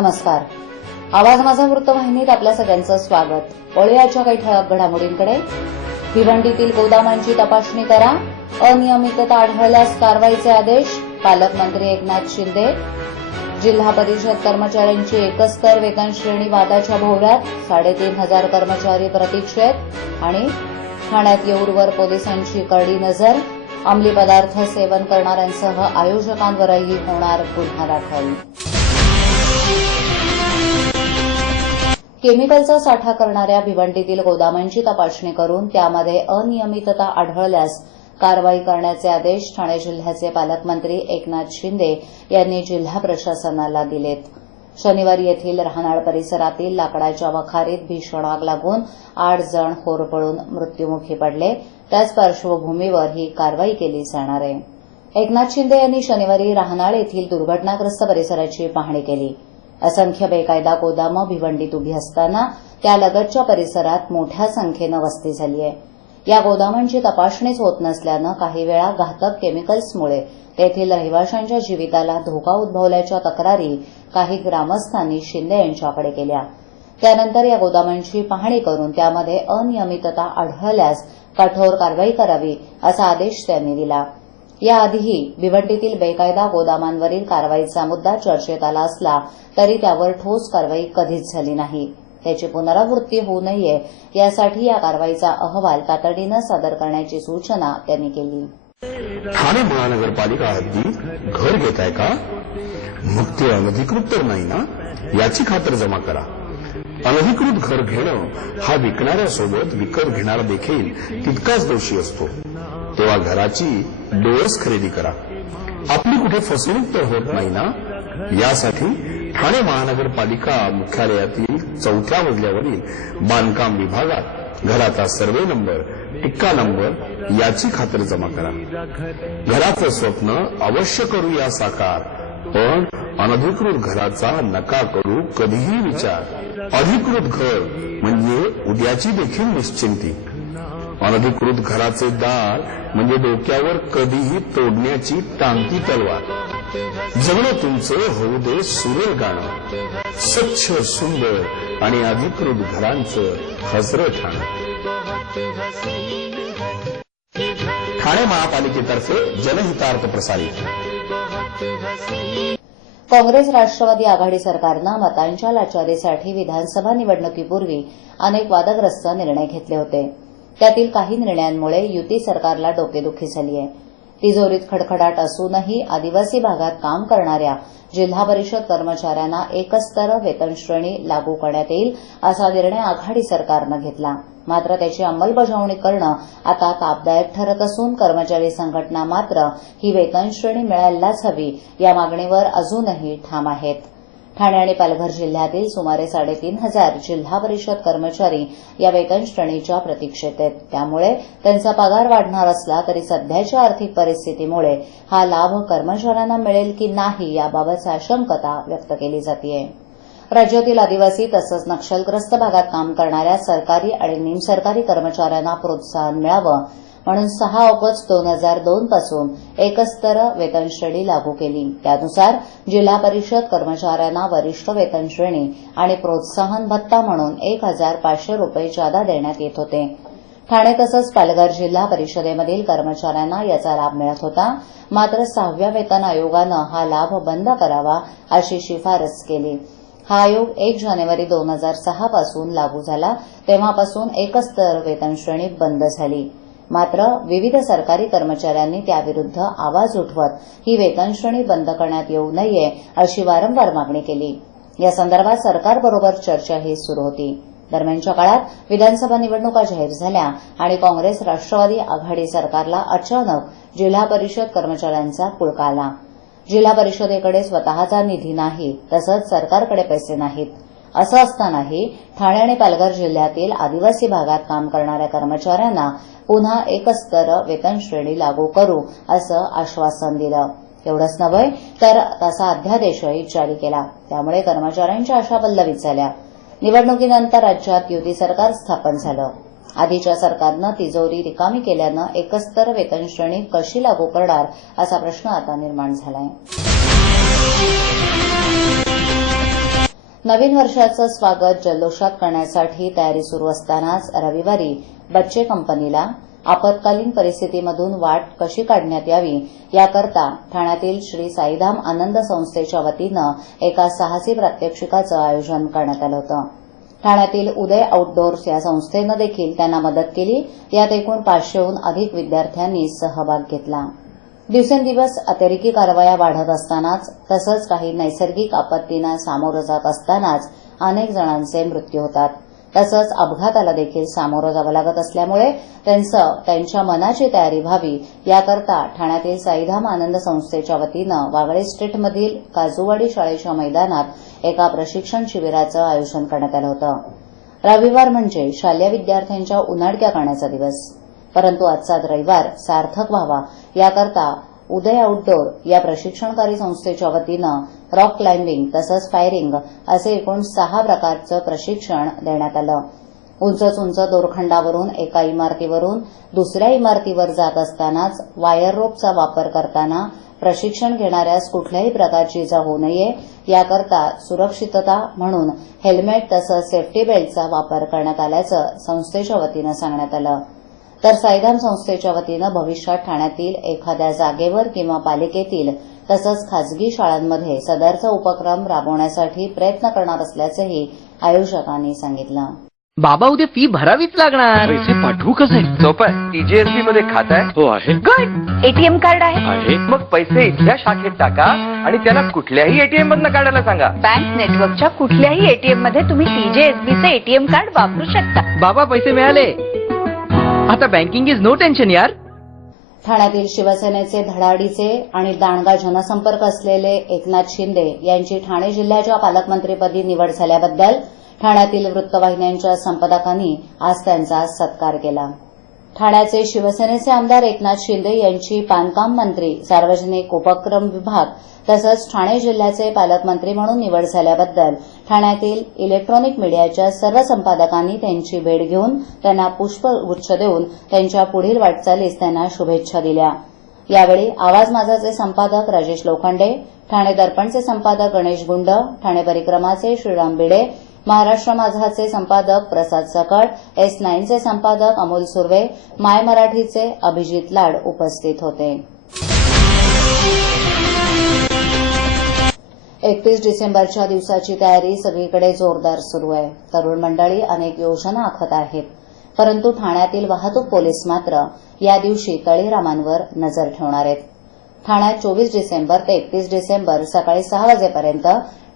नमस्कार. आवाज माझा वृत्तवाहिनीत आपल्या सगळ्यांचं स्वागत. वळूयाच्या काही ठळक घडामोडींकडे. भिवंडीतील गोदामांची तपासणी करा, अनियमितता आढळल्यास कारवाईचे आदेश, पालकमंत्री एकनाथ शिंदे. जिल्हा परिषद कर्मचाऱ्यांची एकस्तर वेतन श्रेणी वादाच्या भोवऱ्यात, 3,500 कर्मचारी प्रतीक्षेत. आणि ठाण्यात येऊरवर पोलिसांची करडी नजर, अंमली पदार्थ सेवन करणाऱ्यांसह आयोजकांवरही होणार गुन्हा दाखल. केमिकलचा साठा करणाऱ्या भिवंडीतील गोदामांची तपासणी करून त्यामध्ये अनियमितता आढळल्यास कारवाई करण्याचे आदेश ठाणे जिल्ह्याचे पालकमंत्री एकनाथ शिंदे यांनी जिल्हा प्रशासनाला दिलेत. शनिवारी येथील राहनाळ परिसरातील लाकडाच्या वखारीत भीषण आग लागून 8 जण होरपळून मृत्युमुखी पडले. त्याच पार्श्वभूमीवर ही कारवाई केली जाणार आहे. एकनाथ शिंदे यांनी शनिवारी राहनाळ येथील दुर्घटनाग्रस्त परिसराची पाहणी केली. असंख्य बेकायदा गोदामं भिवंडीत उभी असताना त्यालगतच्या परिसरात मोठ्या संख्येनं वस्ती झाली आहे. या गोदामांची तपासणीच होत नसल्यानं काही वेळा घातक केमिकल्समुळे तेथील रहिवाशांच्या जीविताला धोका उद्भवल्याच्या तक्रारी काही ग्रामस्थांनी शिंदे यांच्याकडे केल्या. त्यानंतर या गोदामांची पाहणी करून त्यामध्ये अनियमितता आढळल्यास कठोर कारवाई करावी असा आदेश त्यांनी दिला. याआधीही भिवंडीतील बेकायदा गोदामांवरील कारवाईचा मुद्दा चर्चेत आला असला तरी त्यावर ठोस कारवाई कधीच झाली नाही. त्याची पुनरावृत्ती होऊ नये यासाठी या कारवाईचा अहवाल तातडीनं सादर करण्याची सूचना त्यांनी केली. ठाणे महानगरपालिका हद्दीत घर घेताय का? मग ते अनधिकृत तर नाही ना, याची खातर जमा करा. अनधिकृत घर घेणं हा विकणाऱ्यासोबत विकत घेणारा देखील तितकाच दोषी असतो. तेव्हा घराची डोळस खरेदी करा. आपली कुठे फसवणूक तर होत नाही ना, यासाठी ठाणे महानगरपालिका मुख्यालयातील 4थ्या मजल्यावरील बांधकाम विभागात घराचा सर्वे नंबर, टिक्का नंबर याची खातर जमा करा. घराचं स्वप्न अवश्य करूया साकार, पण अनधिकृत घराचा नका करू कधीही विचार. अधिकृत घर म्हणजे उद्याची देखील निश्चिंती. अनधिकृत घराचे दार म्हणजे डोक्यावर कधीही तोडण्याची टांगती तलवार. जगणं तुमचं होऊ दे सुरेल गाणं, स्वच्छ सुंदर आणि अधिकृत घरांचं हसरं ठाणं. ठाणे महापालिकेतर्फे जनहितार्थ प्रसारित. काँग्रेस राष्ट्रवादी आघाडी सरकारनं मतांच्या लाचारीसाठी विधानसभा निवडणुकीपूर्वी अनेक वादग्रस्त निर्णय घेतले होते. त्यातील काही निर्णयांमुळे युती सरकारला डोकेदुखी झाली आहे. तिजोरीत खडखडाट असूनही आदिवासी भागात काम करणाऱ्या जिल्हा परिषद कर्मचाऱ्यांना एकस्तर वेतन श्रेणी लागू करण्यात येईल असा निर्णय आघाडी सरकारनं घेतला. मात्र त्याची अंमलबजावणी करणं आता तापदायक ठरत असून कर्मचारी संघटना मात्र ही वेतन श्रेणी मिळायलाच हवी या मागणीवर अजूनही ठाम आहेत. ठाणे आणि पालघर जिल्ह्यातील सुमारे 3,500 जिल्हा परिषद कर्मचारी या वेतन श्रेणीच्या प्रतीक्षेत आहेत. त्यामुळे त्यांचा पगार वाढणार असला तरी सध्याच्या आर्थिक परिस्थितीमुळे हा लाभ कर्मचाऱ्यांना मिळेल की नाही याबाबत साशंकता व्यक्त केली जाते. राज्यातील आदिवासी तसंच नक्षलग्रस्त भागात काम करणाऱ्या सरकारी आणि निमसरकारी कर्मचाऱ्यांना प्रोत्साहन मिळावं म्हणून 6 ऑगस्ट 2002 पासून एकस्तर वेतन श्रेणी लागू केली. त्यानुसार जिल्हा परिषद कर्मचाऱ्यांना वरिष्ठ वेतन श्रेणी आणि प्रोत्साहन भत्ता म्हणून 1,500 रुपये जादा देण्यात येत होते. ठाणे तसंच पालघर जिल्हा परिषदेमधील कर्मचाऱ्यांना याचा लाभ मिळत होता. मात्र 6व्या वेतन आयोगानं हा लाभ बंद करावा अशी शिफारस केली. हा आयोग 1 जानेवारी 2006 पासून लागू झाला. तेव्हापासून एकस्तर वेतन श्रेणी बंद झाली. मात्र विविध सरकारी कर्मचाऱ्यांनी त्याविरुद्ध आवाज उठवत ही वेतन श्रेणी बंद करण्यात येऊ नये अशी वारंवार मागणी केली. या संदर्भात सरकारबरोबर चर्चाही सुरू होती. दरम्यानच्या काळात विधानसभा निवडणुका जाहीर झाल्या आणि काँग्रेस राष्ट्रवादी आघाडी सरकारला अचानक जिल्हा परिषद कर्मचाऱ्यांचा पुळका आला. जिल्हा परिषदेकडे स्वतःचा निधी नाही तसंच सरकारकडे पैसे नाहीत. असं असतानाही ठाणे आणि पालघर जिल्ह्यातील आदिवासी भागात काम करणाऱ्या कर्मचाऱ्यांना पुन्हा एकस्तर वेतन श्रेणी लागू करू असं आश्वासन दिलं. एवढंच नव्हे तर तसा अध्यादेशही जारी केला. त्यामुळे कर्मचाऱ्यांच्या आशा पल्लवित झाल्या. निवडणुकीनंतर राज्यात युती सरकार स्थापन झालं. आधीच्या सरकारनं तिजोरी रिकामी केल्यानं एकस्तर वेतन श्रेणी कशी लागू करणार असा प्रश्न आता निर्माण झालाय. नवीन वर्षाचं स्वागत जल्लोषात करण्यासाठी तयारी सुरू असतानाच रविवारी बच्चे कंपनीला आपत्कालीन परिस्थितीमधून वाट कशी काढण्यात यावी याकरता ठाण्यातील श्री साईधाम आनंद संस्थेच्या वतीनं एका साहसी प्रात्यक्षिकाचं आयोजन करण्यात आलं होतं. ठाण्यातील उदय आउटडोर्स या संस्थेनं देखील त्यांना मदत केली. यात एकूण 500हून अधिक विद्यार्थ्यांनी सहभाग घेतला. दिवसेंदिवस अतिरेकी कारवाया वाढत असतानाच तसंच काही नैसर्गिक आपत्तींना सामोरं जात असतानाच अनेक जणांचे मृत्यू होतात. तसंच अपघाताला देखील सामोरं जावं लागत असल्यामुळे त्यांच्या मनाची तयारी व्हावी याकरता ठाण्यातील साईधाम आनंद संस्थेच्या वतीनं वागळे स्ट्रीटमधील काजूवाडी शाळेच्या मैदानात एका प्रशिक्षण शिबिराचं आयोजन करण्यात आलं होतं. रविवार म्हणजे शालेय विद्यार्थ्यांच्या उनाडक्या करण्याचा दिवस, परंतु आजचा रविवार सार्थक व्हावा याकरता उदय आउटडोर या प्रशिक्षणकारी संस्थेच्या वतीनं रॉक क्लाइम्बिंग तसंच फायरिंग असे एकूण 6 प्रकारचं प्रशिक्षण देण्यात आलं. उंच दोरखंडावरून एका इमारतीवरून दुसऱ्या इमारतीवर जात असतानाच वायर रोपचा वापर करताना प्रशिक्षण घेणाऱ्यास कुठल्याही प्रकारची इजा होऊ नये याकरता सुरक्षितता म्हणून हेल्मेट तसंच सेफ्टी बेल्टचा वापर करण्यात आल्याचं संस्थेच्या वतीनं सांगण्यात आलं. तर साईधाम संस्थेच्या वतीनं भविष्यात ठाण्यातील एखाद्या जागेवर किंवा पालिकेतील तसंच खासगी शाळांमध्ये सदरचा उपक्रम राबवण्यासाठी प्रयत्न करणार असल्याचंही आयोजकांनी सांगितलं. बाबा उद्या फी भरावीच लागणार. पैसे पाठवू कसे? सोपं आहे. TGSB मध्ये खातं आहे. हो आहे. गुड. एटीएम कार्ड आहे. आहे. मग पैसे इथल्या शाखेत टाका आणि त्याला कुठल्याही एटीएम मधनं काढायला सांगा. बँक नेटवर्कच्या कुठल्याही एटीएम मध्ये तुम्ही TJSB चे एटीएम कार्ड वापरू शकता. बाबा पैसे मिळाले. आता बँकिंग इज नो टेन्शन यार. ठाण्यातील शिवसेनेचे धडाडीचे आणि दांडगा जनसंपर्क असलेले एकनाथ शिंदे यांची ठाणे जिल्ह्याच्या पालकमंत्रीपदी निवड झाल्याबद्दल ठाण्यातील वृत्तवाहिन्यांच्या संपादकांनी आज त्यांचा सत्कार केला. ठाण्याचे शिवसेनेचे आमदार एकनाथ शिंदे यांची बांधकाम मंत्री, सार्वजनिक उपक्रम विभाग तसंच ठाणे जिल्ह्याचे पालकमंत्री म्हणून निवड झाल्याबद्दल ठाण्यातील इलेक्ट्रॉनिक मीडियाच्या सर्व संपादकांनी त्यांची भेट घेऊन त्यांना पुष्पगुच्छ देऊन त्यांच्या पुढील वाटचालीस त्यांना शुभेच्छा दिल्या. यावेळी आवाज माझाचे संपादक राजेश लोखंडे, ठाणे दर्पणचे संपादक गणेश गुंड, ठाणे परिक्रमाचे श्रीराम भिडे, महाराष्ट्र माझाचे संपादक प्रसाद सकट, S9चे संपादक अमोल सुर्वे, माय मराठीचे अभिजित लाड उपस्थित होते. 31 डिसेंबरच्या दिवसाची तयारी सगळीकडे जोरदार सुरू आहे. तरुण मंडळी अनेक योजना आखत आहेत, परंतु ठाण्यातील वाहतूक पोलीस मात्र या दिवशी तळीरामांवर नजर ठेवणार आहेत. ठाण्यात 24 डिसेंबर ते 31 डिसेंबर सकाळी 6 वाजेपर्यंत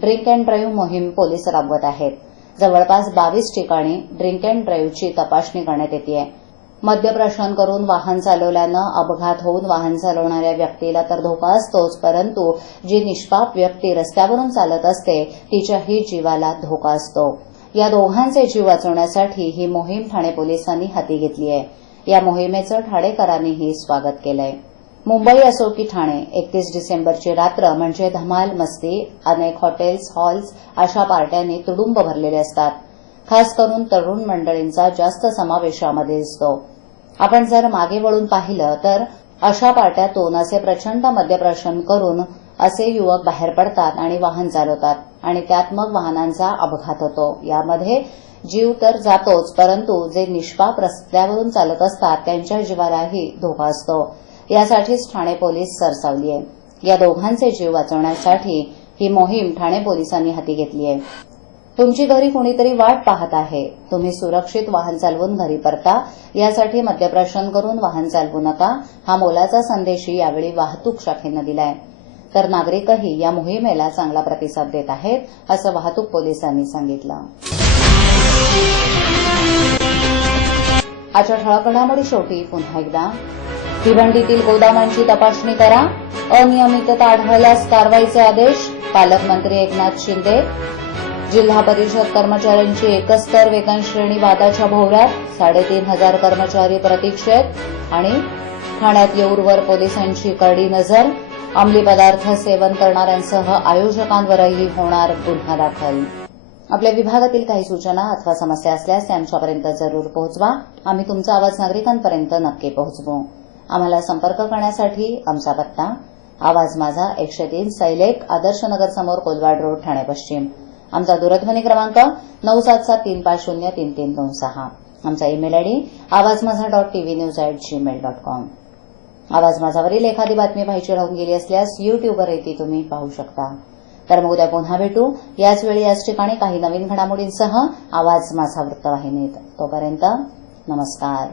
ड्रिंक अँड ड्राईव्ह मोहीम पोलीस राबवत आहेत. जवळपास 22 ठिकाणी ड्रिंक अँड ड्राईव्हची तपासणी करण्यात येते. मद्यप्राशन करून वाहन चालवल्यानं अपघात होऊन वाहन चालवणाऱ्या व्यक्तीला तर धोका असतोच, परंतु जी निष्पाप व्यक्ती रस्त्यावरून चालत असते तिच्याही जीवाला धोका असतो. या दोघांचे जीव वाचवण्यासाठी ही मोहीम ठाणे पोलिसांनी हाती घेतली आहे. या मोहिमेचं ठाणेकरांनीही स्वागत केलंय. मुंबई असो की ठाणे, 31 डिसेंबरची रात्र म्हणजे धमाल मस्ती. अनेक हॉटेल्स, हॉल्स अशा पार्ट्यांनी तुडुंब भरलेले असतात. खास करून तरुण मंडळींचा जास्त समावेश यामध्ये दिसतो. आपण जर मागे वळून पाहिलं तर अशा पार्ट्यातून असे प्रचंड मद्यप्राशन करून असे युवक बाहेर पडतात आणि वाहन चालवतात आणि त्यात मग वाहनांचा अपघात होतो. यामध्ये जीव तर जातोच, परंतु जे निष्पाप रस्त्यावरून चालत असतात त्यांच्या जीवालाही धोका असतो. यासाठीच ठाणे पोलीस सरसावली आहे. या दोघांचे जीव वाचवण्यासाठी ही मोहीम ठाणे पोलिसांनी हाती घेतली आहे. तुमची घरी कुणीतरी वाट पाहत आहे. तुम्ही सुरक्षित वाहन चालवून घरी परता. यासाठी मद्यप्राशन करून वाहन चालवू नका, हा मोलाचा संदेशही यावेळी वाहतूक शाखेनं दिलाय. तर नागरिकही या मोहिमेला चांगला प्रतिसाद देत आहेत, असं वाहतूक पोलिसांनी सांगितलं. आजच्या ठळक घडामोडी शेवटी पुन्हा एकदा. भिवंडीतील गोदामांची तपासणी करा. अनियमितता आढळल्यास कारवाईचे आदेश. पालकमंत्री एकनाथ शिंदे. जिल्हा परिषद कर्मचाऱ्यांची एकस्तर वेतन श्रेणी वादाच्या भोवऱ्यात. 3,500 कर्मचारी प्रतीक्षेत. आणि ठाण्यात येऊरवर पोलिसांची करडी नजर. अंमली पदार्थ सेवन करणाऱ्यांसह आयोजकांवरही होणार गुन्हा दाखल. आपल्या विभागातील काही सूचना अथवा समस्या असल्यास त्या आमच्यापर्यंत जरूर पोहोचवा. आम्ही तुमचा आवाज नागरिकांपर्यंत नक्की पोहोचवू. आम्हाला संपर्क करण्यासाठी आमचा पत्ता आवाज माझा 103 सैलेख आदर्शनगर समोर कोलवाड रोड ठाणे पश्चिम. आमचा दूरध्वनी क्रमांक 9773503326. आमचा ईमेल आयडी awazmaza.tvnews@gmail.com. आवाज माझावरील एखादी बातमी पाहिजे राहून गेली असल्यास युट्यूबवरही ती तुम्ही पाहू शकता. तर मग उद्या पुन्हा भेटू याच वेळी याच ठिकाणी काही नवीन घडामोडींसह आवाज माझा वृत्तवाहिनीत. तोपर्यंत नमस्कार.